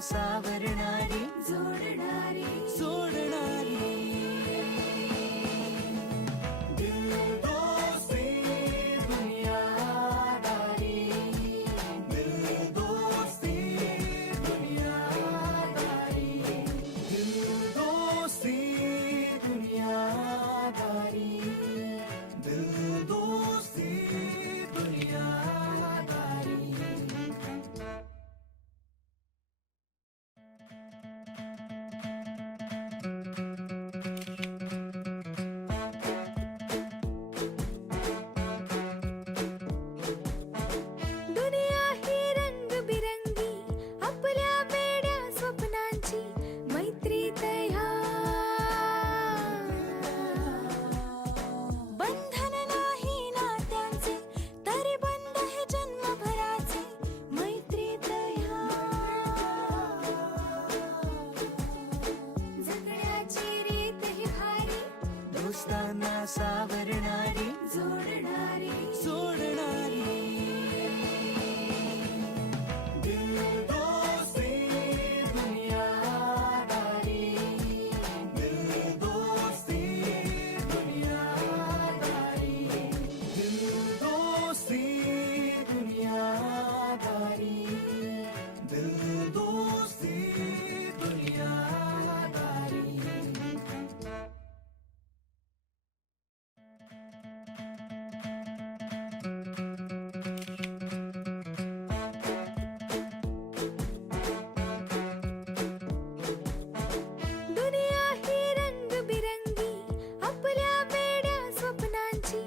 सावरणारी जोडणारी जोडणारी दिल दोस्ती दुनियादारी दिल दोस्ती दुनियादारी दिल दोस्ती दुनियादारी दिल दोस्ती दुनियादारी दुनिया ही रंगबिरंगी आपल्या वेड्या स्वप्नांची मैत्रीत ह्या बंधन नाही नात्यांचे तरी बंध हे जन्मभराचे मैत्रीत ह्या जगण्याची रीत ही भारी दोस्तांना सावरणारी जोडणारी जोडणारी दिल दोस्ती दुनियादारी दिल दोस्ती दुनियादारी दिल दोस्ती दुनियादारी दिल दोस्ती दुनियादारी दुनिया ही रंगबिरंगी आपल्या वेड्या स्वप्नांची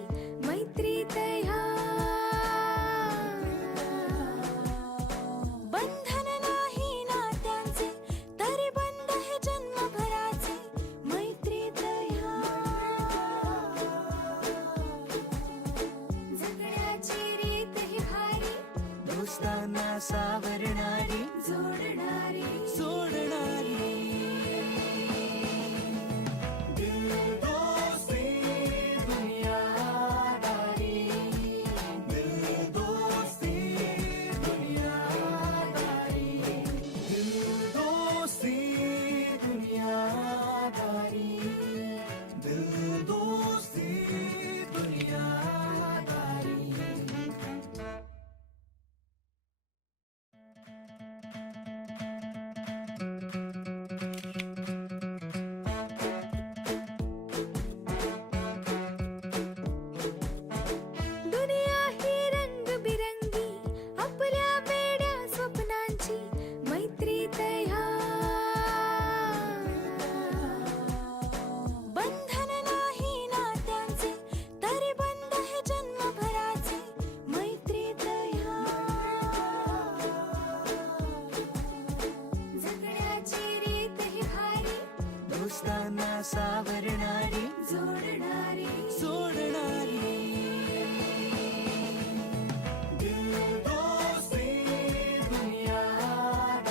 मैत्रीत ह्या बंधन नाही नात्यांचे तरी बंध हे जन्मभराचे मैत्रीत ह्या जगण्याची रीत ही भारी दोस्तांना सावरणारी जोडणारी जोडणारी दिल दोस्ती दुनियादारी दिल दोस्ती दुनियादारी दिल दोस्ती दुनियादारी दिल दोस्ती दुनियादारी दुनिया ही रंगबिरंगी आपल्या वेड्या स्वप्नांची मैत्रीत ह्या बंधन नाही नात्यांचे तरी बंध हे जन्मभराचे मैत्रीत ह्या जगण्याची रीत ही भारी दोस्तांना सावरणारी